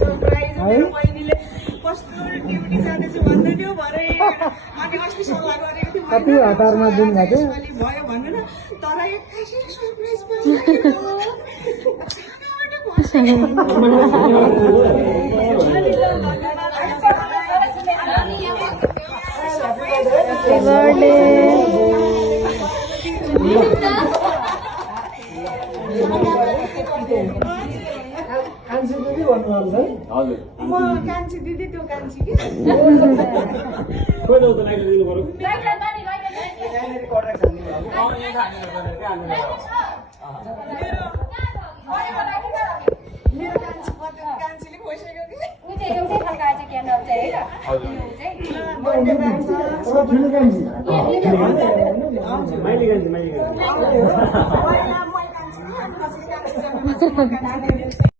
Surprise मेरो बहिनीले कस्तो ड्युटी जाँदैछु भन्दै थियो भरे अनि अस्ति सल्लाह गरेको थियौँ कति हतारमा दिन भएको थियो? यसपालि भयो भन्नु न तर 28 सरप्राइज कान्छी दिदी भन्नुहुन्छ है? म कान्छी दिदी त्यो कान्छी कि मेरो कान्छी कान्छीले खोइसक्यो कि बर्थडे भएको छ ठुलो कान्छी माइली कान्छी पहिला मै कान्छी नि अनि पछि कान्छी जन्मेपछि कान्छी